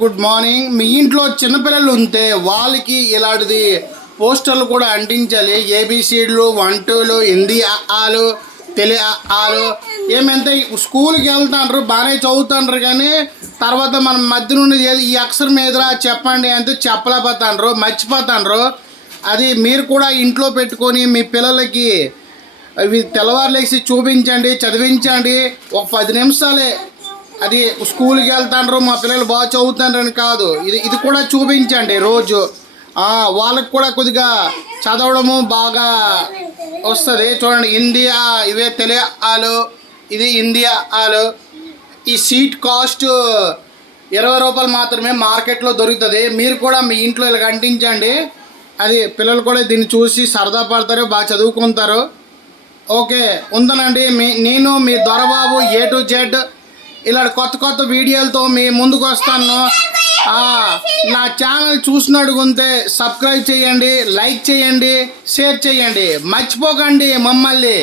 Good morning. మీ ఇంట్లో చిన్నపిల్లలు ఉంటే వాళ్ళకి ఇలాంటిది పోస్టర్లు కూడా అంటించాలి. ఏబిసిడ్లు, 1 2లు, హిందీ ఆలు, తెలుగు ఆలు. ఏమంటే స్కూల్కి వెళ్తాండ్రు, బాగానే చదువుతాండ్రు, కానీ తర్వాత మనం మధ్య నుండి ఈ అక్షరం ఎదురా చెప్పండి అంటే చెప్పలేకపోతాండ్రు, మర్చిపోతాండ్రు. అది మీరు కూడా ఇంట్లో పెట్టుకొని మీ పిల్లలకి అవి తెల్లవారులేసి చూపించండి, చదివించండి. ఒక 10 నిమిషాలే. అది స్కూల్కి వెళ్తాండ్రు, మా పిల్లలు బాగా చదువుతాండ్రని కాదు, ఇది కూడా చూపించండి రోజు. వాళ్ళకి కూడా కొద్దిగా చదవడము బాగా వస్తుంది. చూడండి, ఇండియా ఇవే తెలుగు ఆలు, ఇది ఇండియా ఆలు. ఈ సీట్ కాస్ట్ 20 రూపాయలు మాత్రమే మార్కెట్లో దొరుకుతుంది. మీరు కూడా మీ ఇంట్లో ఇలా అంటించండి. అది పిల్లలు కూడా దీన్ని చూసి సరదా పడతారు, బాగా చదువుకుంటారు. ఓకే, ఉందనండి. నేను మీ దొరబాబు A to Z ఇలా కొత్త వీడియోలతో మీ ముందుకు వస్తాను. నా ఛానల్ చూసినట్టుకుంటే సబ్స్క్రైబ్ చేయండి, లైక్ చేయండి, షేర్ చేయండి, మర్చిపోకండి మమ్మల్ని.